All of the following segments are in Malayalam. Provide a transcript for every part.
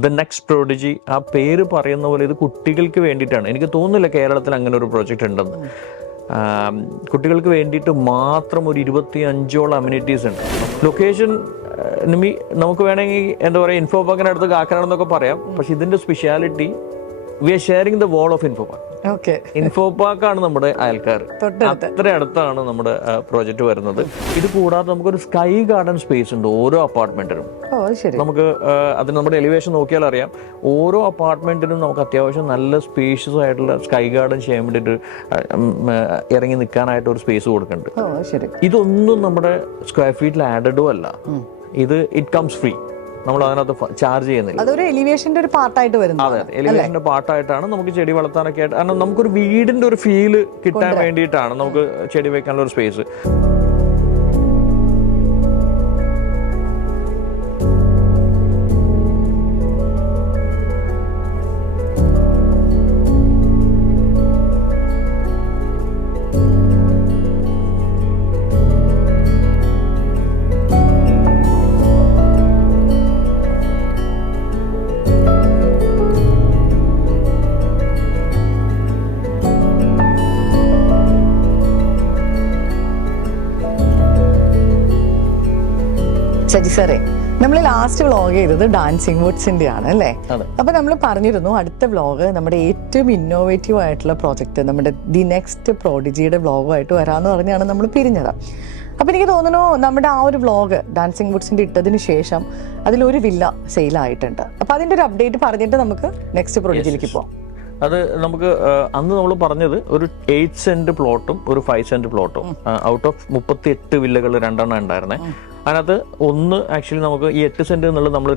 The next prodigy. ആ പേര് പറയുന്ന പോലെ ഇത് കുട്ടികൾക്ക് വേണ്ടിയിട്ടാണ്. എനിക്ക് തോന്നുന്നില്ല കേരളത്തിൽ അങ്ങനെ ഒരു പ്രോജക്റ്റ് ഉണ്ടെന്ന്. കുട്ടികൾക്ക് വേണ്ടിയിട്ട് മാത്രം ഒരു 25ഓളം അമ്യൂണിറ്റീസ് ഉണ്ട്. ലൊക്കേഷൻ നമുക്ക് വേണമെങ്കിൽ എന്താ പറയുക, ഇൻഫോ പാർക്കിനടുത്ത് കാക്കനാടെന്നൊക്കെ പറയാം. പക്ഷെ ഇതിന്റെ speciality, we are sharing the wall of info park. Info പാർക്കാണ് നമ്മുടെ അയൽക്കാർ, അത്ര അടുത്താണ് നമ്മുടെ പ്രോജക്റ്റ് വരുന്നത്. ഇത് കൂടാതെ നമുക്കൊരു സ്കൈ ഗാർഡൻ സ്പേസ് ഉണ്ട് ഓരോ അപ്പാർട്ട്മെന്റിനും. നമുക്ക് അതിന് നമ്മുടെ എലിവേഷൻ നോക്കിയാൽ അറിയാം, ഓരോ അപ്പാർട്ട്മെന്റിനും നമുക്ക് അത്യാവശ്യം നല്ല സ്പേഷ്യസ് ആയിട്ടുള്ള സ്കൈ ഗാർഡൻ ചെയ്യാൻ വേണ്ടിയിട്ട് ഇറങ്ങി നിൽക്കാനായിട്ട് ഒരു സ്പേസ് കൊടുക്കുന്നുണ്ട്. ഇതൊന്നും നമ്മുടെ സ്ക്വയർ ഫീറ്റിൽ ആഡഡും അല്ല, ഇത് ഇറ്റ് കംസ് ഫ്രീ. നമ്മൾ അതിനകത്ത് ചാർജ് ചെയ്യുന്നില്ല. അതൊരു എലിവേഷന്റെ ഒരു പാർട്ടായിട്ട് വരുന്നത്. അതെ, എലിവേഷന്റെ പാർട്ടായിട്ടാണ് നമുക്ക് ചെടി വളർത്താനൊക്കെ ആയിട്ട്. കാരണം നമുക്കൊരു വീടിന്റെ ഒരു ഫീല് കിട്ടാൻ വേണ്ടിയിട്ടാണ് നമുക്ക് ചെടി വെക്കാനുള്ള ഒരു സ്പേസ്. സജി സാറേ, നമ്മൾ ലാസ്റ്റ് വ്ളോഗ് ചെയ്തത് ഡാൻസിങ് വുഡ്സിന്റെ ആണ് അല്ലേ? അപ്പൊ നമ്മൾ പറഞ്ഞിരുന്നു അടുത്ത വ്ളോഗ് നമ്മുടെ ഏറ്റവും ഇന്നോവേറ്റീവ് ആയിട്ടുള്ള പ്രോജക്റ്റ്, നമ്മുടെ ദി നെക്സ്റ്റ് പ്രോഡിജിയുടെ വ്ളോഗുമായിട്ട് വരാമെന്ന് പറഞ്ഞാണ് നമ്മൾ പിരിഞ്ഞത്. അപ്പൊ എനിക്ക് തോന്നുന്നു നമ്മുടെ ആ ഒരു വ്ളോഗ് ഡാൻസിങ് വുഡ്സിന്റെ ഇട്ടതിന് ശേഷം അതിലൊരു വില്ല സെയിലായിട്ടുണ്ട്. അപ്പൊ അതിന്റെ ഒരു അപ്ഡേറ്റ് പറഞ്ഞിട്ട് നമുക്ക് നെക്സ്റ്റ് പ്രോഡിജിയിലേക്ക് പോകാം. അത് നമുക്ക് അന്ന് നമ്മൾ പറഞ്ഞത് ഒരു 8 സെന്റ് പ്ലോട്ടും ഒരു 5 സെന്റ് പ്ലോട്ടും ഔട്ട് ഓഫ് 38 വില്ലകൾ 2 ഉണ്ടായിരുന്നേ. അതിനകത്ത് ഒന്ന് ആക്ച്വലി നമുക്ക് ഈ 8 സെന്റ് എന്നുള്ളത് നമ്മൾ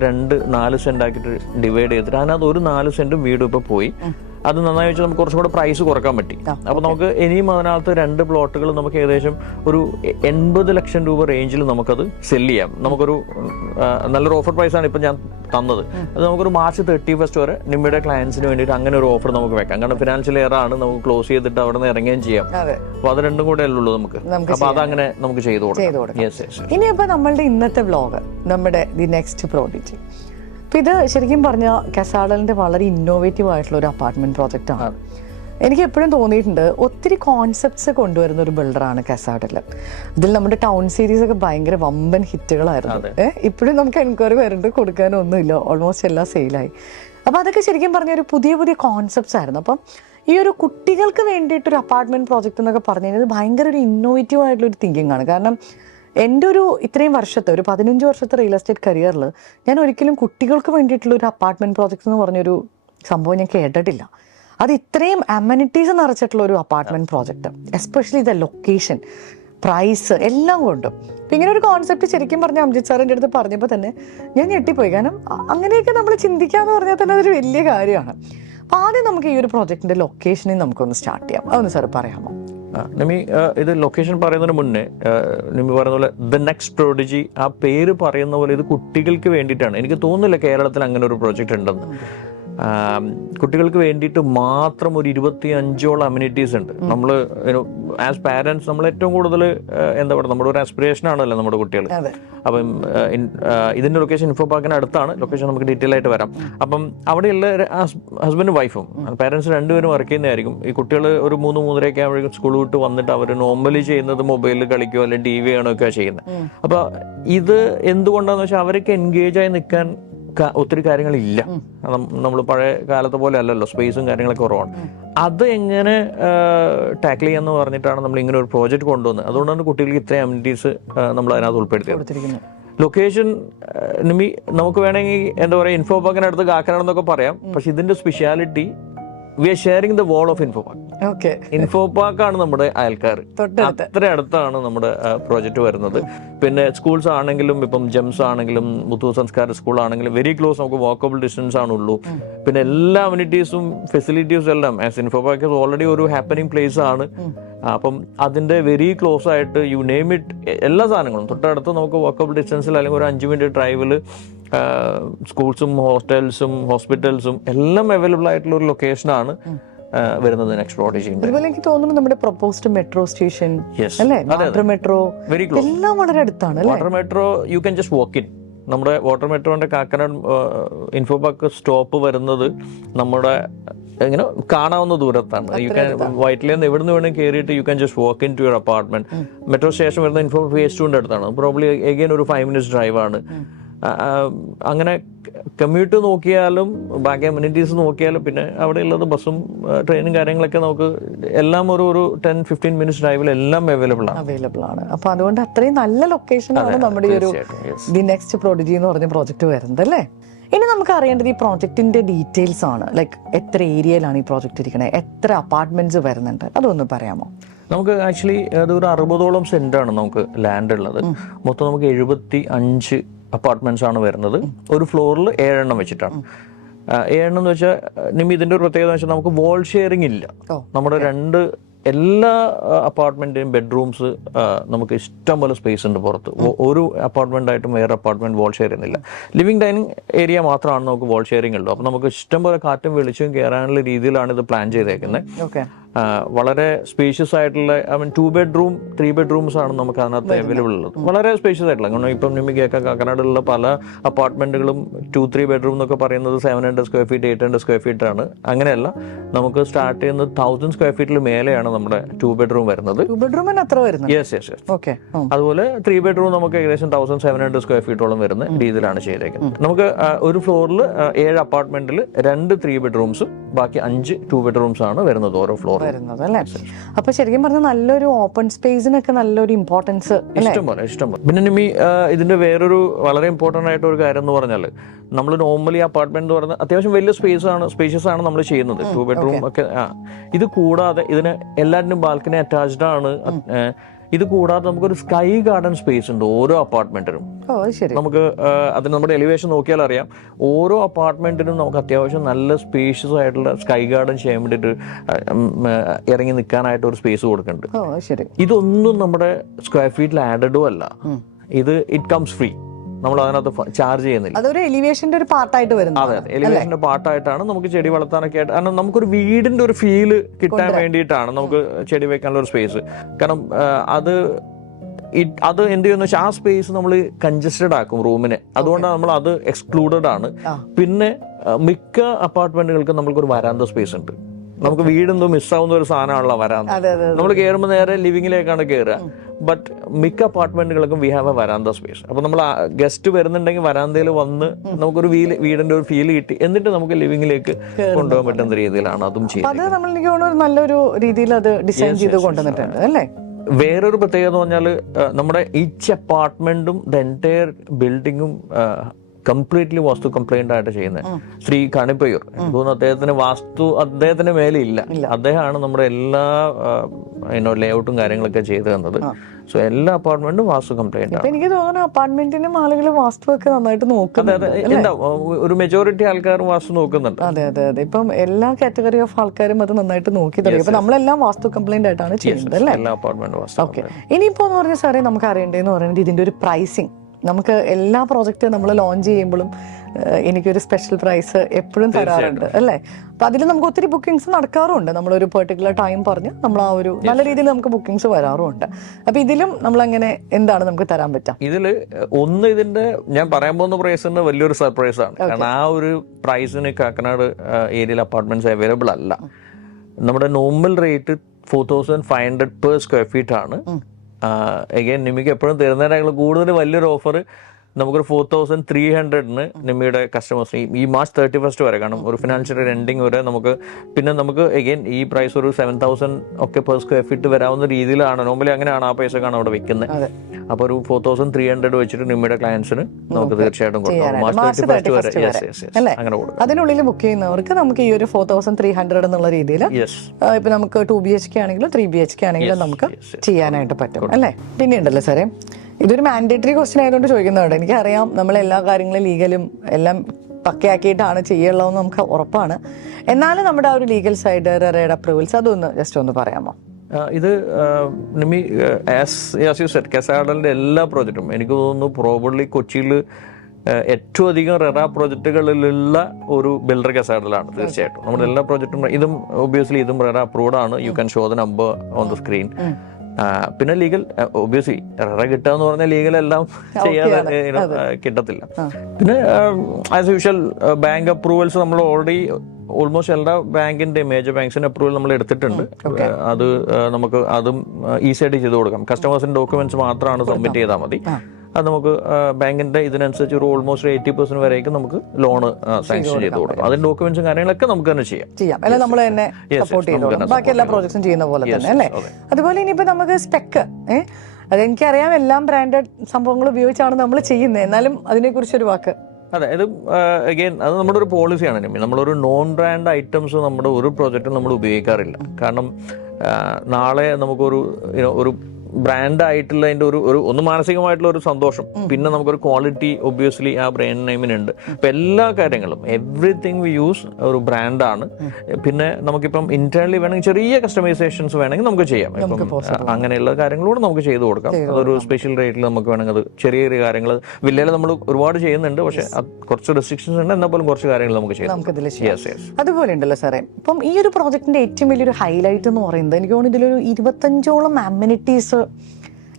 4 സെന്റ് ആക്കിയിട്ട് ഡിവൈഡ് ചെയ്തിട്ട് അതിനകത്ത് ഒരു 4 സെന്റും വീടും ഇപ്പൊ പോയി. അത് നന്നായി വെച്ചാൽ നമുക്ക് കുറച്ചും കൂടെ പ്രൈസ് കുറക്കാൻ പറ്റി. അപ്പൊ നമുക്ക് ഇനിയും അതിനകത്ത് 2 പ്ലോട്ടുകൾ നമുക്ക് ഏകദേശം ഒരു 80 ലക്ഷം രൂപ റേഞ്ചിൽ നമുക്കത് സെല് ചെയ്യാം. നമുക്കൊരു നല്ലൊരു ഓഫർ പ്രൈസാണ് ഇപ്പൊ ഞാൻ തന്നത്. അത് നമുക്കൊരു മാർച്ച് 31 വരെ നിമ്മയുടെ ക്ലയൻസിന് വേണ്ടിയിട്ട് അങ്ങനെ ഒരു ഓഫർ നമുക്ക് വെക്കാം. കാരണം ഫിനാൻഷ്യൽ ഇയർ ആണ്, നമുക്ക് ക്ലോസ് ചെയ്തിട്ട് അവിടെ നിന്ന് ഇറങ്ങുകയും ചെയ്യാം. അപ്പൊ അത് രണ്ടും കൂടെ അല്ലുള്ളൂ നമുക്ക്. അപ്പൊ അതങ്ങനെ നമുക്ക് ചെയ്തു കൊടുക്കാം. ഇനിയിപ്പോ നമ്മളുടെ ഇന്നത്തെ വ്ളോഗ് നമ്മുടെ ദി നെക്സ്റ്റ് പ്രോഡിജി, അപ്പൊ ഇത് ശരിക്കും പറഞ്ഞാൽ കസാഡലിന്റെ വളരെ ഇന്നോവേറ്റീവ് ആയിട്ടുള്ള ഒരു അപ്പാർട്ട്മെന്റ് പ്രോജക്റ്റ് ആണ്. എനിക്ക് എപ്പോഴും തോന്നിയിട്ടുണ്ട് ഒത്തിരി കോൺസെപ്റ്റ്സ് കൊണ്ടുവരുന്ന ഒരു ബിൽഡറാണ് കസാഡൽ. ഇതിൽ നമ്മുടെ ടൗൺ സീരീസ് ഒക്കെ ഭയങ്കര വമ്പൻ ഹിറ്റുകളായിരുന്നു. ഇപ്പോഴും നമുക്ക് എൻക്വയറി വരുന്നുണ്ട്, കൊടുക്കാനൊന്നുമില്ല, ഓൾമോസ്റ്റ് എല്ലാം സെയിലായി. അപ്പോൾ അതൊക്കെ ശരിക്കും പറഞ്ഞ ഒരു പുതിയ പുതിയ കോൺസെപ്റ്റ്സ് ആയിരുന്നു. അപ്പം ഈ ഒരു കുട്ടികൾക്ക് വേണ്ടിയിട്ടൊരു അപ്പാർട്ട്മെന്റ് പ്രോജക്റ്റ് എന്നൊക്കെ പറഞ്ഞു കഴിഞ്ഞാൽ ഭയങ്കര ഒരു ഇന്നോവേറ്റീവ് ആയിട്ടുള്ള ഒരു തിങ്കിങ് ആണ്. കാരണം എൻ്റെ ഒരു ഇത്രയും വർഷത്തെ ഒരു 15 വർഷത്തെ റിയൽ എസ്റ്റേറ്റ് കരിയറിൽ ഞാൻ ഒരിക്കലും കുട്ടികൾക്ക് വേണ്ടിയിട്ടുള്ള ഒരു അപ്പാർട്ട്മെന്റ് പ്രോജക്റ്റ് എന്ന് പറഞ്ഞൊരു സംഭവം ഞാൻ കേട്ടിട്ടില്ല. അത് ഇത്രയും അമ്യൂണിറ്റീസ് നിറച്ചിട്ടുള്ള ഒരു apartment project, especially the location, price എല്ലാം കൊണ്ടും. അപ്പം ഇങ്ങനെ ഒരു കോൺസെപ്റ്റ് ശരിക്കും പറഞ്ഞാൽ അംജിത് സാറിൻ്റെ അടുത്ത് പറഞ്ഞപ്പോൾ തന്നെ ഞാൻ ഞെട്ടിപ്പോയി. കാരണം അങ്ങനെയൊക്കെ നമ്മൾ ചിന്തിക്കാന്ന് പറഞ്ഞാൽ തന്നെ അതൊരു വലിയ കാര്യമാണ്. അപ്പോൾ ആദ്യം നമുക്ക് ഈ ഒരു പ്രോജക്റ്റിന്റെ ലൊക്കേഷനിൽ നമുക്കൊന്ന് സ്റ്റാർട്ട് ചെയ്യാം. അതൊന്ന് സാർ പറയാമോ? നിമി, ഇത് ലൊക്കേഷൻ പറയുന്നതിന് മുന്നേ നിമി പറയുന്ന പോലെ ദ നെക്സ്റ്റ് പ്രോഡിജി, ആ പേര് പറയുന്ന പോലെ ഇത് കുട്ടികൾക്ക് വേണ്ടിയിട്ടാണ്. എനിക്ക് തോന്നുന്നില്ല കേരളത്തിൽ അങ്ങനെ ഒരു പ്രോജക്റ്റ് ഉണ്ടെന്ന്. കുട്ടികൾക്ക് വേണ്ടിയിട്ട് മാത്രം ഒരു 25ഓളം അമ്യൂണിറ്റീസ് ഉണ്ട്. നമ്മൾ ആസ് പാരൻസ് നമ്മൾ ഏറ്റവും കൂടുതൽ എന്താ പറയുക, നമ്മുടെ ഒരു ആസ്പിറേഷൻ ആണല്ലോ നമ്മുടെ കുട്ടികൾ. അപ്പം ഇതിന്റെ ലൊക്കേഷൻ ഇൻഫോ പാർക്കിന് അടുത്താണ്. ലൊക്കേഷൻ നമുക്ക് ഡീറ്റെയിൽ ആയിട്ട് വരാം. അപ്പം അവിടെയുള്ള ഹസ്ബൻഡും വൈഫും പാരൻസ് രണ്ടുപേരും വർക്ക് ചെയ്യുന്നതായിരിക്കും. ഈ കുട്ടികൾ ഒരു 3-3:30 ആകുമ്പോഴേക്കും സ്കൂൾ വിട്ട് വന്നിട്ട് അവർ നോർമലി ചെയ്യുന്നത് മൊബൈലിൽ കളിക്കുകയോ അല്ലെങ്കിൽ TV കാണുകയൊക്കെ ചെയ്യുന്നത്. അപ്പൊ ഇത് എന്തുകൊണ്ടാന്ന് വെച്ചാൽ അവരൊക്കെ എൻഗേജ് ആയി നിൽക്കാൻ ഒത്തിരി കാര്യങ്ങളില്ല. നമ്മൾ പഴയ കാലത്തെ പോലെ അല്ലല്ലോ, സ്പേസും കാര്യങ്ങളൊക്കെ കുറവാണ്. അത് എങ്ങനെ ടാക്കിൾ ചെയ്യാന്ന് പറഞ്ഞിട്ടാണ് നമ്മൾ ഇങ്ങനെ ഒരു പ്രോജക്റ്റ് കൊണ്ടുവന്നത്. അതുകൊണ്ടാണ് കുട്ടികൾക്ക് ഇത്രയും അമ്യൂണിറ്റീസ് നമ്മൾ അതിനകത്ത് ഉൾപ്പെടുത്തിയത്. ലൊക്കേഷൻ നമുക്ക് വേണമെങ്കിൽ എന്താ പറയുക, ഇൻഫോ പാർക്കിനടുത്ത് കാക്കനാടെന്നൊക്കെ പറയാം. പക്ഷെ ഇതിന്റെ speciality, we are sharing the wall of info park. Info പാർക്കാണ് നമ്മുടെ അയൽക്കാർ, അത്ര അടുത്താണ് നമ്മുടെ പ്രോജക്റ്റ് വരുന്നത്. പിന്നെ സ്കൂൾസ് ആണെങ്കിലും ഇപ്പം ജെംസ് ആണെങ്കിലും മുത്തൂർ സംസ്കാര സ്കൂൾ ആണെങ്കിലും വെരി ക്ലോസ്, നമുക്ക് വാക്കബിൾ ഡിസ്റ്റൻസ് ആണുള്ളൂ. പിന്നെ എല്ലാ അമ്യൂണിറ്റീസും ഫെസിലിറ്റീസും എല്ലാം ആസ് ഇൻഫോ പാർക്ക് ഓൾറെഡി ഒരു ഹാപ്പനിങ് പ്ലേസ് ആണ്. അപ്പം അതിന്റെ വെരി ക്ലോസ് ആയിട്ട് യു നെയിം ഇറ്റ്, എല്ലാ സാധനങ്ങളും തൊട്ടടുത്ത് നമുക്ക് വാക്കബിൾ ഡിസ്റ്റൻസിൽ അല്ലെങ്കിൽ ഒരു 5 മിനിറ്റ് ഡ്രൈവില് സ്കൂൾസും ഹോസ്റ്റൽസും ഹോസ്പിറ്റൽസും എല്ലാം അവൈലബിൾ ആയിട്ടുള്ള ഒരു ലൊക്കേഷനാണ് വരുന്നത് നെക്സ്റ്റ് പ്രോഡിജി. അതുപോലെ എനിക്ക് തോന്നുന്നു നമ്മുടെ പ്രൊപ്പോസ്ഡ് മെട്രോ സ്റ്റേഷൻ അല്ലേ, വാട്ടർ മെട്രോ എല്ലാം വളരെ അടുത്താണ്. Water metro you can just walk in. നമ്മുടെ വാട്ടർ മെട്രോന്റെ കാക്കനാട് ഇൻഫോ പാർക്ക് സ്റ്റോപ്പ് വരുന്നത് നമ്മുടെ ഇങ്ങനെ കാണാവുന്ന ദൂരത്താണ്. യു ക്യാൻ വൈറ്റിൽ നിന്ന് എവിടെ നിന്ന് വേണമെങ്കിൽ കയറിയിട്ട് you can just walk in to your apartment. Metro station വരുന്ന ഇൻഫോ ഫേസ് 2ന്റെ അടുത്താണ്. പ്രോബ്ലി എഗെയിൻ ഒരു 5 minutes ഡ്രൈവാണ്. അങ്ങനെ കമ്മ്യൂട്ട് നോക്കിയാലും ബാക്കി അമ്യൂണിറ്റീസ് നോക്കിയാലും പിന്നെ അവിടെ ഉള്ളത് ബസ്സും ട്രെയിനും കാര്യങ്ങളൊക്കെ നമുക്ക് എല്ലാം ഒരു 10-15 minutes ഡ്രൈവിൽ എല്ലാം അവൈലബിൾ ആണ്. അപ്പൊ അതുകൊണ്ട് അത്രയും നല്ല ലൊക്കേഷനാണ് നമ്മുടെ ഈ ഒരു ദി നെക്സ്റ്റ് പ്രോഡിജി എന്ന് പറഞ്ഞ പ്രോജക്റ്റ് വരുന്നത് അല്ലേ. ഇനി നമുക്ക് അറിയേണ്ടത് ഈ പ്രോജക്റ്റിന്റെ ഡീറ്റെയിൽസ് ആണ്. ലൈക്ക് എത്ര ഏരിയയിലാണ് ഈ പ്രോജക്റ്റ് ഇരിക്കുന്നത്, എത്ര അപ്പാർട്ട്മെന്റ്സ് വരുന്നുണ്ട്, അതൊന്ന് പറയാമോ? നമുക്ക് ആക്ച്വലി അതൊരു 60ഓളം സെന്റാണ് നമുക്ക് ലാൻഡ് ഉള്ളത്. മൊത്തം നമുക്ക് 75 അപ്പാർട്ട്മെന്റ്സ് ആണ് വരുന്നത്. ഒരു ഫ്ലോറിൽ 7 എണ്ണം വെച്ചിട്ടാണ്. 7 എണ്ണം എന്ന് വെച്ചാൽ ഇതിന്റെ ഒരു പ്രത്യേകത വെച്ചാൽ നമുക്ക് വോൾ ഷെയറിംഗ് ഇല്ല. നമ്മുടെ എല്ലാ അപ്പാർട്ട്മെന്റിനും ബെഡ്റൂംസ് നമുക്ക് ഇഷ്ടം പോലെ സ്പേസ് ഉണ്ട് പുറത്ത്. ഒരു അപ്പാർട്ട്മെന്റ് ആയിട്ടും വേറെ അപ്പാർട്ട്മെന്റ് വോൾ ഷെയർ ചെയ്യുന്നില്ല. ലിവിംഗ് ഡൈനിങ് ഏരിയ മാത്രമാണ് നമുക്ക് വോൾ ഷെയറിംഗ് ഉള്ളൂ. അപ്പൊ നമുക്ക് ഇഷ്ടം പോലെ കാറ്റും വെളിച്ചവും കയറാനുള്ള രീതിയിലാണ് ഇത് പ്ലാൻ ചെയ്തേക്കുന്നത്. വളരെ സ്പേഷ്യസ് ആയിട്ടുള്ള 2 bedroom 3 bedrooms ആണ് നമുക്ക് അതിനകത്ത് അവൈലബിൾ ഉള്ളത്. വളരെ സ്പേഷ്യസ് ആയിട്ടുള്ള, കാരണം ഇപ്പം നിമിക്കൊക്കെ കാക്കനാടുള്ള പല അപ്പാർട്ട്മെന്റുകളും 2-3 bedroom എന്നൊക്കെ പറയുന്നത് 700 square feet 800 square feet ആണ്. അങ്ങനെയല്ല, നമുക്ക് സ്റ്റാർട്ട് ചെയ്യുന്നത് 1000 square feet മേലെയാണ് നമ്മുടെ 2 bedroom വരുന്നത്. യെസ്. അതുപോലെ 3 bedroom നമുക്ക് ഏകദേശം 1700 square feet വരുന്ന രീതിയിലാണ് ചെയ്തേക്കുന്നത്. നമുക്ക് ഒരു ഫ്ലോറിൽ 7 അപ്പാർട്ട്മെന്റിൽ 2 3 bedrooms ബാക്കി 5 2 bedrooms ആണ് വരുന്നത് ഓരോ ഫ്ലോർ വരുന്നത് അല്ലേ. അപ്പൊ ശരിക്കും പറഞ്ഞാൽ നല്ലൊരു ഓപ്പൺ സ്പേസിനൊക്കെ നല്ലൊരു ഇമ്പോർട്ടൻസ് ഇഷ്ടംപോലെ. പിന്നെ നിമി ഇതിന്റെ വേറൊരു വളരെ ഇമ്പോർട്ടന്റ് ആയിട്ട് ഒരു കാര്യം എന്ന് പറഞ്ഞാൽ, നമ്മൾ നോർമലി അപ്പാർട്ട്മെന്റ് എന്ന് പറഞ്ഞാൽ അത്യാവശ്യം വലിയ സ്പേഷ്യസ് ആണ് നമ്മൾ ചെയ്യുന്നത്. 2 bedroom ഒക്കെ. ഇത് കൂടാതെ ഇതിന് എല്ലാറ്റിനും ബാൽക്കണി അറ്റാച്ച്ഡ് ആണ്. ഇത് കൂടാതെ നമുക്കൊരു സ്കൈ ഗാർഡൻ സ്പേസ് ഉണ്ട് ഓരോ അപ്പാർട്ട്മെന്റിനും. നമുക്ക് അതിന് നമ്മുടെ എലിവേഷൻ നോക്കിയാൽ അറിയാം, ഓരോ അപ്പാർട്ട്മെന്റിനും നമുക്ക് അത്യാവശ്യം നല്ല സ്പേഷ്യസ് ആയിട്ടുള്ള സ്കൈ ഗാർഡൻ ചെയ്യാൻ വേണ്ടിയിട്ട് ഇറങ്ങി നിൽക്കാനായിട്ട് ഒരു സ്പേസ് കൊടുക്കുന്നുണ്ട്. ഇതൊന്നും നമ്മുടെ സ്ക്വയർ ഫീറ്റിൽ ആഡഡും അല്ല. It comes free. നമ്മൾ അതിനകത്ത് ചാർജ് ചെയ്യുന്നില്ല. അതൊരു എലിവേഷന്റെ ഒരു പാർട്ടായിട്ട് വരുന്നത്. അതെ, എലിവേഷന്റെ പാർട്ടായിട്ടാണ് നമുക്ക് ചെടി വളർത്താനൊക്കെ ആയിട്ട്. കാരണം നമുക്കൊരു വീടിന്റെ ഒരു ഫീല് കിട്ടാൻ വേണ്ടിയിട്ടാണ് നമുക്ക് ചെടി വെക്കാനുള്ള ഒരു സ്പേസ്. കാരണം അത് എന്ത് ചെയ്യുന്ന വെച്ചാൽ ആ സ്പേസ് നമ്മൾ കൺജസ്റ്റഡ് ആക്കും റൂമിനെ. അതുകൊണ്ടാണ് നമ്മൾ അത് എക്സ്ക്ലൂഡഡ് ആണ്. പിന്നെ മിക്ക അപ്പാർട്ട്മെന്റുകൾക്ക് നമ്മൾക്കൊരു വരാന്ത സ്പേസ് ഉണ്ട്. നമുക്ക് വീടെന്തോ മിസ്സാവുന്ന ഒരു സാധനമാണല്ലോ വരാന്ത. നമ്മൾ കയറുമ്പോൾ നേരെ ലിവിങ്ങിലേക്കാണ് കയറുക. ബട്ട് മിക്ക അപ്പാർട്ട്മെന്റുകൾക്കും വി ഹാവ് എ വരാന്ത സ്പേസ്. അപ്പൊ നമ്മൾ ഗസ്റ്റ് വരുന്നുണ്ടെങ്കിൽ വരാന്തയിൽ വന്ന് നമുക്കൊരു വീടിന്റെ ഒരു ഫീൽ കിട്ടി, എന്നിട്ട് നമുക്ക് ലിവിങ്ങിലേക്ക് കൊണ്ടുപോകാൻ പറ്റുന്ന രീതിയിലാണ് അതും ചെയ്യുന്നത്. നല്ലൊരു രീതിയിൽ അത് ഡിസൈൻ ചെയ്ത് കൊണ്ടുവന്നിട്ടുണ്ട് അല്ലേ. വേറൊരു പ്രത്യേകത എന്ന് പറഞ്ഞാൽ, നമ്മുടെ ഈച്ച് അപ്പാർട്ട്മെന്റും ദ എൻറ്റയർ ബിൽഡിങ്ങും കംപ്ലീറ്റ്ലി വാസ്തു കംപ്ലൈന്റ് ആയിട്ട് ചെയ്യുന്നത് ശ്രീ കണിപ്പയ്യൂർ. എനിക്ക് തോന്നുന്നു അദ്ദേഹത്തിന്റെ മേലെ ഇല്ല. അദ്ദേഹമാണ് നമ്മുടെ എല്ലാ ലേഔട്ടും കാര്യങ്ങളൊക്കെ ചെയ്തു തന്നത്. സോ എല്ലാ അപ്പാർട്ട്മെന്റും വാസ്തു കംപ്ലൈന്റ് ആണ്. എനിക്ക് തോന്നുന്നു അപ്പാർട്ട്മെന്റിനും ആളുകൾ വാസ്തു ഒക്കെ നന്നായിട്ട് നോക്കുന്നുണ്ട്. ഒരു മെജോറിറ്റി ആൾക്കാർ വാസ്തു നോക്കുന്നുണ്ട്. അതെ. ഇപ്പം എല്ലാ കാറ്റഗറി ഓഫ് ആൾക്കാരും അത് നന്നായിട്ട് നോക്കി തുടങ്ങി. അപ്പൊ നമ്മളെല്ലാം വാസ്തു കംപ്ലൈന്റ് ആയിട്ടാണ് ചെയ്യുന്നത് അല്ലേ. എല്ലാ അപ്പാർട്ട്മെന്റും വാസ്തു. ഓക്കെ. ഇനിയിപ്പോ എന്ന് പറഞ്ഞ സാറേ, നമുക്ക് അറിയേണ്ടതെന്ന് പറയുന്നത് ഇതിന്റെ ഒരു പ്രൈസിങ്. നമുക്ക് എല്ലാ പ്രോജക്റ്റ് നമ്മൾ ലോഞ്ച് ചെയ്യുമ്പോഴും എനിക്കൊരു സ്പെഷ്യൽ പ്രൈസ് എപ്പോഴും തരാറുണ്ട് അല്ലേ. അപ്പൊ അതിൽ നമുക്ക് ഒത്തിരി ബുക്കിംഗ്സ് നടക്കാറുണ്ട്. നമ്മളൊരു പെർട്ടിക്കുലർ ടൈം പറഞ്ഞ് നമ്മൾ ആ ഒരു നല്ല രീതിയിൽ നമുക്ക് ബുക്കിംഗ്സ് വരാറുമുണ്ട്. അപ്പൊ ഇതിലും നമ്മൾ അങ്ങനെ എന്താണ് നമുക്ക് തരാൻ പറ്റുക? ഇതിന്റെ ഞാൻ പറയാൻ പോകുന്ന പ്രൈസിന്റെ വലിയൊരു സർപ്രൈസ് ആണ്. കാരണം ആ ഒരു പ്രൈസിന് കാക്കനാട് ഏരിയയിൽ അപ്പാർട്ട്മെന്റ്സ് അവൈലബിൾ അല്ല. നമ്മുടെ normal rate 4500 per square feet ആണ്. അഗൈൻ നിമിക്ക് എപ്പോഴും തരുന്നതിനേക്കാൾ കൂടുതൽ വലിയൊരു ഓഫർ നമുക്കൊരു 4300-ന് നിമ്മിയുടെ കസ്റ്റമേഴ്സ് ഈ മാർച്ച് 31 വരെ, കാരണം ഒരു ഫിനാൻഷ്യൽ എൻഡിങ് വരെ നമുക്ക് അഗൈൻ ഈ പ്രൈസ് ഒരു 7000 ഒക്കെ പെർ സ്ക്വയർ ഫീറ്റ് വരാവുന്ന രീതിയിലാണ്. നോർമലി അങ്ങനെയാണ് ആ പൈസക്കാണ് അവിടെ വെക്കുന്നത്. അപ്പൊ ഒരു 4300 വെച്ചിട്ട് നിമ്മിയുടെ ക്ലയൻസിന് നമുക്ക് തീർച്ചയായിട്ടും കൊടുക്കാം. മാർച്ച് 31 വരെ അങ്ങനെ കൊടുക്കും. അതിനുള്ളിൽ ബുക്ക് ചെയ്യുന്നവർക്ക് നമുക്ക് ഈ ഒരു 4300 എന്നുള്ള രീതിയിൽ ഇപ്പൊ നമുക്ക് 2 BHK ആണെങ്കിലും 3 BHK ആണെങ്കിലും നമുക്ക് ചെയ്യാനായിട്ട് പറ്റും അല്ലേ. പിന്നെ ഉണ്ടല്ലോ സാറേ, ഇതൊരു മാൻഡേറ്ററി ക്വസ്റ്റ്യൻ ആയതുകൊണ്ട് ചോദിക്കുന്നതാണ്. എനിക്കറിയാം നമ്മൾ എല്ലാ കാര്യങ്ങളും ലീഗലും എല്ലാം പക്കയാക്കിയിട്ടാണ് ചെയ്യുള്ളതെന്ന് നമുക്ക് ഉറപ്പാണ്. എന്നാലും നമ്മുടെ ആ ഒരു ലീഗൽ സൈഡ് റെഡ് അപ്രൂവൽസ് അതൊന്ന് ജസ്റ്റ് ഒന്ന് പറയാമോ? ഇത് നിമി കസാഡലിന്റെ എല്ലാ പ്രോജക്റ്റും എനിക്ക് തോന്നുന്നു പ്രോബബ്ലി കൊച്ചിയിൽ ഏറ്റവും അധികം റെറ പ്രോജക്റ്റുകളിലുള്ള ഒരു ബിൽഡർ കസാഡലാണ്. തീർച്ചയായിട്ടും നമ്മുടെ എല്ലാ പ്രോജക്റ്റും ഇതും ഒബ്വിയസ്ലി ഇതും റെറ അപ്രൂവ്ഡ് ആണ്. You can show the number on the screen. പിന്നെ ലീഗൽ ഒബ്വിയസ്ലി കിട്ടുക എന്ന് പറഞ്ഞാൽ ലീഗൽ എല്ലാം ചെയ്യാതെ കിട്ടത്തില്ല. പിന്നെ ആസ് യൂഷ്വൽ ബാങ്ക് അപ്രൂവൽസ് നമ്മൾ ഓൾറെഡി ഓൾമോസ്റ്റ് എല്ലാ ബാങ്കിന്റെ മേജർ ബാങ്ക്സിന്റെ അപ്രൂവൽ നമ്മൾ എടുത്തിട്ടുണ്ട്. അത് നമുക്ക് അതും ഈസി ആയിട്ട് ചെയ്ത് കൊടുക്കാം. കസ്റ്റമേഴ്സിന്റെ ഡോക്യുമെന്റ്സ് മാത്രമാണ് സബ്മിറ്റ് ചെയ്താൽ മതി. അത് നമുക്ക് ബാങ്കിന്റെ ഇതിനനുസരിച്ച് ഒരു ഓൾമോസ്റ്റ് 80% വരേക്കും നമുക്ക് ലോണ് സാങ്ഷൻ ചെയ്ത് കൊടുക്കാം. അതിന്റെ ഡോക്യുമെന്റ്സും കാര്യങ്ങളൊക്കെ നമുക്ക് തന്നെ ചെയ്യാം. അല്ലെ നമ്മൾ തന്നെ സപ്പോർട്ട് ചെയ്തോളാം, ബാക്കി എല്ലാ പ്രോജക്ട്സും ചെയ്യുന്ന പോലെ തന്നെ അല്ലേ. അതുപോലെ ഇനിയിപ്പോ നമുക്ക് സ്പെക്ക് അതെനിക്കറിയാം, എല്ലാം ബ്രാൻഡഡ് സംഭവങ്ങൾ ഉപയോഗിച്ചാണ് നമ്മൾ ചെയ്യുന്നത്. എന്നാലും അതിനെക്കുറിച്ച് ഒരു വാക്ക്. അതെ, ഇത് അഗെയിൻ അത് നമ്മുടെ ഒരു പോളിസിയാണ്. നമ്മളൊരു നോൺ ബ്രാൻഡ് ഐറ്റംസ് നമ്മുടെ ഒരു പ്രോജക്റ്റും നമ്മൾ ഉപയോഗിക്കാറില്ല. കാരണം നാളെ നമുക്കൊരു ഒരു ബ്രാൻഡ് ആയിട്ടുള്ള അതിന്റെ ഒരു ഒന്ന് മാനസികമായിട്ടുള്ള ഒരു സന്തോഷം, പിന്നെ നമുക്കൊരു ക്വാളിറ്റി ഒബ്വിയസ്ലി ആ ബ്രാൻഡ് നെയിമിനുണ്ട്. ഇപ്പൊ എല്ലാ കാര്യങ്ങളും എവറിത്തിങ് വി യൂസ് ഒരു ബ്രാൻഡാണ്. പിന്നെ നമുക്കിപ്പം ഇന്റേണലി വേണമെങ്കിൽ ചെറിയ കസ്റ്റമൈസേഷൻസ് വേണമെങ്കിൽ നമുക്ക് ചെയ്യാം. ഇപ്പം അങ്ങനെയുള്ള കാര്യങ്ങളോട് നമുക്ക് ചെയ്തു കൊടുക്കാം. അതൊരു സ്പെഷ്യൽ റേറ്റിൽ നമുക്ക് വേണമെങ്കിൽ അത് ചെറിയ ചെറിയ കാര്യങ്ങൾ വില്ലയിൽ നമ്മൾ ഒരുപാട് ചെയ്യുന്നുണ്ട്. പക്ഷെ കുറച്ച് റെസ്ട്രിക്ഷൻസ് ഉണ്ട്, എന്നാൽ പോലും കുറച്ച് കാര്യങ്ങൾ നമുക്ക് ചെയ്യാം. അതുപോലെ ഉണ്ടല്ലോ സാറേ, ഇപ്പം ഈ ഒരു പ്രോജക്റ്റിന്റെ ഏറ്റവും വലിയൊരു ഹൈലൈറ്റ് എന്ന് പറയുന്നത് എനിക്ക് തോന്നുന്നു ഇതിലൊരു 25ഓളം അമ്യൂണിറ്റീസ്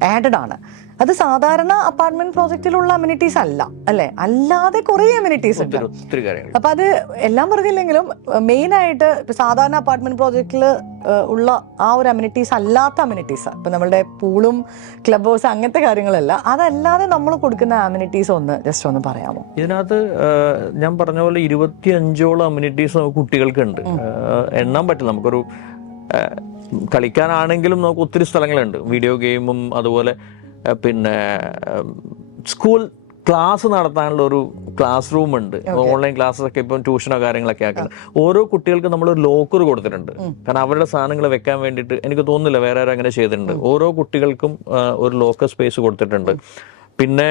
ആഡഡ് ആണ്. അത് സാധാരണ അപ്പാർട്ട്മെന്റ് പ്രോജക്റ്റിലുള്ള അമ്യൂണിറ്റീസ് അല്ല, അല്ലെ? അല്ലാതെ കുറെ അമ്യൂണിറ്റീസ് ഉണ്ട്. അപ്പൊ അത് എല്ലാം പറഞ്ഞില്ലെങ്കിലും മെയിൻ ആയിട്ട് സാധാരണ അപ്പാർട്ട്മെന്റ് പ്രോജക്റ്റിൽ ഉള്ള ആ ഒരു അമ്യൂണിറ്റീസ് അല്ലാത്ത അമ്യൂണിറ്റീസ്, ഇപ്പൊ നമ്മളുടെ പൂളും ക്ലബ് ഹൗസ് അങ്ങനത്തെ കാര്യങ്ങളല്ല, അതല്ലാതെ നമ്മൾ കൊടുക്കുന്ന അമ്യൂണിറ്റീസ് ഒന്ന് ജസ്റ്റ് ഒന്ന് പറയാമോ? ഇതിനകത്ത് ഞാൻ പറഞ്ഞ പോലെ 25ഓളം അമ്യൂണിറ്റീസ് കുട്ടികൾക്ക് ഉണ്ട്. എണ്ണാൻ പറ്റില്ല. നമുക്കൊരു കളിക്കാനാണെങ്കിലും നമുക്ക് ഒത്തിരി സ്ഥലങ്ങളുണ്ട്. വീഡിയോ ഗെയിമും അതുപോലെ പിന്നെ സ്കൂൾ ക്ലാസ് നടത്താനുള്ള ഒരു ക്ലാസ് റൂം ഉണ്ട്. ഓൺലൈൻ ക്ലാസ്സസ് ഒക്കെ ഇപ്പം ട്യൂഷനോ കാര്യങ്ങളൊക്കെ ആക്കുന്നത്. ഓരോ കുട്ടികൾക്ക് നമ്മളൊരു ലോക്കർ കൊടുത്തിട്ടുണ്ട്. കാരണം അവരുടെ സാധനങ്ങൾ വെക്കാൻ വേണ്ടിയിട്ട് എനിക്ക് തോന്നുന്നില്ല വേറെ ആരും അങ്ങനെ ചെയ്തിട്ടുണ്ട്. ഓരോ കുട്ടികൾക്കും ഒരു ലോക്കർ സ്പേസ് കൊടുത്തിട്ടുണ്ട്. പിന്നെ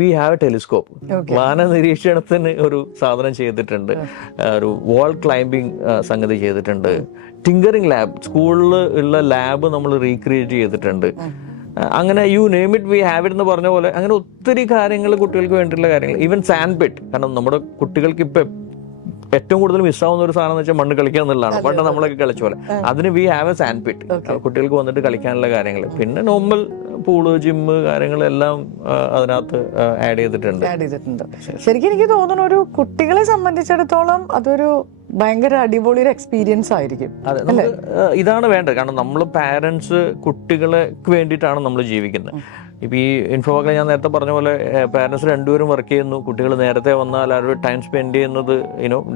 വി ഹാവ് എ ടെലിസ്കോപ്പ്, വാന നിരീക്ഷണത്തിന് ഒരു സാധനം ചെയ്തിട്ടുണ്ട്. ഒരു വാൾ ക്ലൈംബിംഗ് സംഗതി ചെയ്തിട്ടുണ്ട്. ടിങ്കറിംഗ് ലാബ്, സ്കൂളിൽ ഉള്ള ലാബ് നമ്മൾ റീക്രിയേറ്റ് ചെയ്തിട്ടുണ്ട്. അങ്ങനെ you name it we have it എന്ന് പറഞ്ഞ പോലെ അങ്ങനെ ഒത്തിരി കാര്യങ്ങൾ കുട്ടികൾക്ക് വേണ്ടിയിട്ടുള്ള കാര്യങ്ങൾ. ഈവൻ സാൻഡ് പിറ്റ്, കാരണം നമ്മുടെ കുട്ടികൾക്ക് ഇപ്പൊ ഏറ്റവും കൂടുതൽ മിസ്സാവുന്ന ഒരു സാധനം എന്ന് വെച്ചാൽ മണ്ണ് കളിക്കുക എന്നുള്ളതാണ്. പണ്ട് നമ്മളൊക്കെ കളിച്ച പോലെ അതിന് we have a sand pit, കുട്ടികൾക്ക് വന്നിട്ട് കളിക്കാനുള്ള കാര്യങ്ങൾ. പിന്നെ നോർമൽ പൂള്, ജിമ്മ് കാര്യങ്ങളെല്ലാം അതിനകത്ത് ആഡ് ചെയ്തിട്ടുണ്ട്. ശരിക്കും എനിക്ക് തോന്നുന്നു ഒരു കുട്ടികളെ സംബന്ധിച്ചിടത്തോളം അതൊരു ഭയങ്കര അടിപൊളി ഒരു എക്സ്പീരിയൻസ് ആയിരിക്കും. അതെ, നമുക്ക് ഇതാണ് വേണ്ടത്. കാരണം നമ്മൾ പാരന്റ്സ് കുട്ടികൾക്ക് വേണ്ടിയിട്ടാണ് നമ്മൾ ജീവിക്കുന്നത്. ഇപ്പൊ ഈ ഇൻഫോവാക്കിൽ ഞാൻ നേരത്തെ പറഞ്ഞ പോലെ പാരന്റ്സ് രണ്ടുപേരും വർക്ക് ചെയ്യുന്നു. കുട്ടികൾ നേരത്തെ വന്നാൽ അവർ ടൈം സ്പെൻഡ് ചെയ്യുന്നത്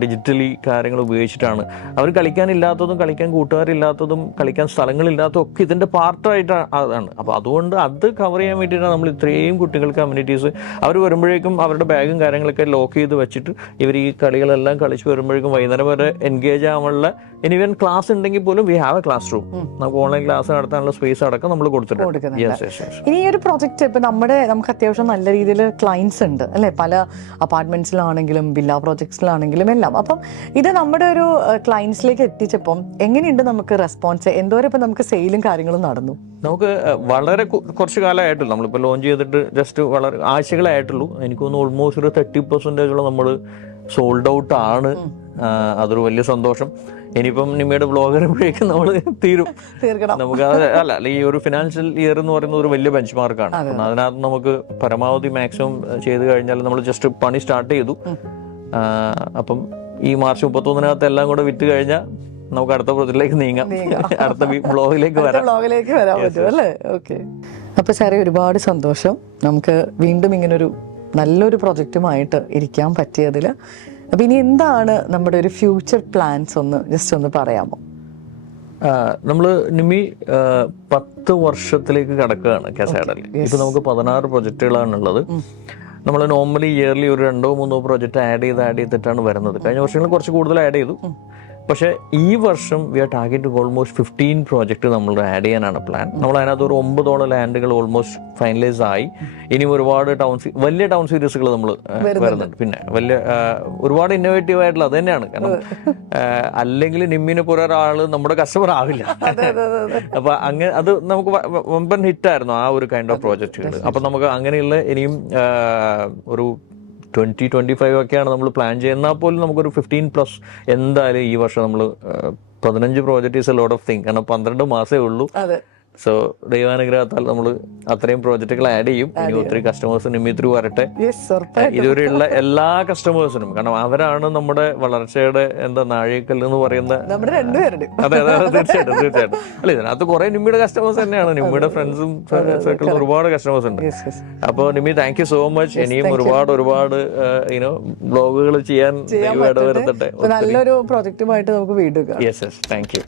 ഡിജിറ്റലി കാര്യങ്ങൾ ഉപയോഗിച്ചിട്ടാണ്. അവർ കളിക്കാനില്ലാത്തതും കളിക്കാൻ കൂട്ടുകാരില്ലാത്തതും കളിക്കാൻ സ്ഥലങ്ങളില്ലാത്തതും ഒക്കെ ഇതിന്റെ പാർട്ടായിട്ട് അതാണ്. അപ്പൊ അതുകൊണ്ട് അത് കവർ ചെയ്യാൻ വേണ്ടിയിട്ടാണ് നമ്മൾ ഇത്രയും കുട്ടികൾക്ക് കമ്മ്യൂണിറ്റീസ്. അവർ വരുമ്പോഴേക്കും അവരുടെ ബാഗും കാര്യങ്ങളൊക്കെ ലോക്ക് ചെയ്ത് വെച്ചിട്ട് ഇവർ ഈ കളികളെല്ലാം കളിച്ച് വരുമ്പോഴേക്കും വൈകുന്നേരം വരെ എൻഗേജ് ആവാനുള്ള ഇനിവൻ ക്ലാസ് ഉണ്ടെങ്കിൽ പോലും V have A class room. നമുക്ക് ഓൺലൈൻ ക്ലാസ് നടത്താനുള്ള സ്പേസ് അടക്കം നമ്മൾ കൊടുത്തിട്ടുണ്ട്. ഇനി ഈ ഒരു പ്രോജക്റ്റ് ഇപ്പൊ നമുക്ക് അത്യാവശ്യം നല്ല രീതിയിൽ ക്ലയൻസ് ഉണ്ട് അല്ലെ, പല അപ്പാർട്ട്മെന്റ്സിലാണെങ്കിലും വില്ല പ്രോജക്ട്സിലാണെങ്കിലും എല്ലാം. അപ്പം ഇത് നമ്മുടെ ഒരു ക്ലയൻസിലേക്ക് എത്തിച്ചപ്പം എങ്ങനെയുണ്ട് നമുക്ക് റെസ്പോൺസ്? എന്തോരം ഇപ്പൊ നമുക്ക് സെയിലും കാര്യങ്ങളും നടന്നു? നമുക്ക് വളരെ കുറച്ച് കാലമായിട്ടുള്ളൂ. നമ്മളിപ്പോൾ ലോഞ്ച് ചെയ്തിട്ട് ജസ്റ്റ് വളരെ ആഴ്ചകളായിട്ടുള്ളൂ. എനിക്ക് തോന്നുന്നു ഓൾമോസ്റ്റ് ഒരു 30% നമ്മൾ സോൾഡ് ഔട്ട് ആണ്. അതൊരു വലിയ സന്തോഷം. ഇനിയിപ്പം നിമ്മയുടെ ബ്ലോഗ് വരുമ്പോഴേക്കും നമ്മൾ തീർക്കണം. നമുക്ക് അല്ല ഈ ഒരു ഫിനാൻഷ്യൽ ഇയർ എന്ന് പറയുന്നത് ഒരു വലിയ ബെഞ്ച് മാർക്കാണ്. അതിനകത്ത് നമുക്ക് പരമാവധി മാക്സിമം ചെയ്ത് കഴിഞ്ഞാൽ നമ്മൾ ജസ്റ്റ് പണി സ്റ്റാർട്ട് ചെയ്തു. അപ്പം ഈ മാർച്ച് 31 എല്ലാം കൂടെ വിറ്റ് കഴിഞ്ഞാൽ നമുക്ക് അടുത്ത പ്രോജക്റ്റിലേക്ക് നീങ്ങാം. അടുത്ത ബ്ലോഗിലേക്ക് വരാൻ പറ്റും അല്ലേ? ഓക്കെ. അപ്പൊ സാറേ ഒരുപാട് സന്തോഷം നമുക്ക് വീണ്ടും ഇങ്ങനൊരു നല്ലൊരു പ്രൊജക്റ്റുമായിട്ട് ഇരിക്കാൻ പറ്റിയതിൽ. അപ്പൊ ഇനി എന്താണ് നമ്മുടെ ഒരു ഫ്യൂച്ചർ പ്ലാൻസ് ഒന്ന് ജസ്റ്റ് ഒന്ന് പറയാമോ? നമ്മള് നിമി 10 വർഷത്തിലേക്ക് കടക്കുകയാണ് കാസാഡലിൽ. ഇപ്പൊ നമുക്ക് 16 പ്രൊജക്റ്റുകളാണ് ഉള്ളത്. നമ്മൾ നോർമലി ഇയർലി ഒരു 2-3 പ്രൊജക്റ്റ് ആഡ് ചെയ്തിട്ടാണ് വരുന്നത്. കഴിഞ്ഞ വർഷങ്ങളിൽ കുറച്ച് കൂടുതൽ ആഡ് ചെയ്തു. പക്ഷെ ഈ വർഷം we are target almost 15 project നമ്മൾ ആഡ് ചെയ്യാനാണ് പ്ലാൻ. നമ്മൾ അതിനകത്ത് ഒരു 9ഓളം ലാൻഡുകൾ ഓൾമോസ്റ്റ് ഫൈനലൈസ് ആയി. ഇനിയും ഒരുപാട് വലിയ ടൗൺ സീരീസുകൾ നമ്മൾ വരുന്നുണ്ട്. പിന്നെ വലിയ ഒരുപാട് ഇന്നോവേറ്റീവ് ആയിട്ടുള്ള അത് തന്നെയാണ്. കാരണം അല്ലെങ്കിൽ നിമ്മിനെ പോലെ ഒരാള് നമ്മുടെ കസ്റ്റമർ ആവില്ല. അപ്പൊ അങ്ങനെ അത് നമുക്ക് വമ്പൻ ഹിറ്റായിരുന്നു ആ ഒരു കൈൻഡ് ഓഫ് പ്രോജക്റ്റുകൾ. അപ്പൊ നമുക്ക് അങ്ങനെയുള്ള ഇനിയും ഒരു 2025 ഒക്കെയാണ് നമ്മൾ പ്ലാൻ ചെയ്യുന്നാൽ പോലും നമുക്കൊരു 15+ എന്തായാലും ഈ വർഷം നമ്മൾ 15 project is a lot of thing. കാരണം 12 മാസമേ ഉള്ളൂ. അതെ. സോ ദൈവാനുഗ്രഹത്താൽ നമ്മൾ അത്രയും പ്രോജക്റ്റുകൾ ആഡ് ചെയ്യും. ഇനി ഒത്തിരി കസ്റ്റമേഴ്സ് നിമ്മി ത്രൂ വരട്ടെ. ഇതുവരെയുള്ള എല്ലാ കസ്റ്റമേഴ്സിനും, കാരണം അവരാണ് നമ്മുടെ വളർച്ചയുടെ നാഴികക്കല്ല് എന്ന് പറയുന്ന. അതെ അതെ തീർച്ചയായിട്ടും തീർച്ചയായിട്ടും. അല്ല, ഇതിനകത്ത് കുറെ നിമ്മിയുടെ കസ്റ്റമേഴ്സ് തന്നെയാണ്. നിമ്മിയുടെ ഫ്രണ്ട്സും സർക്കിളും ഒരുപാട് കസ്റ്റമേഴ്സ് ഉണ്ട്. അപ്പോൾ Nimmi, thank you so much. ഇനിയും ഒരുപാട് ബ്ലോഗുകൾ ചെയ്യാൻ ഇടവരുത്തട്ടെ. നല്ലൊരു പ്രോജക്റ്റുമായിട്ട് നമുക്ക് വീണ്ടും. Yes yes, thank you.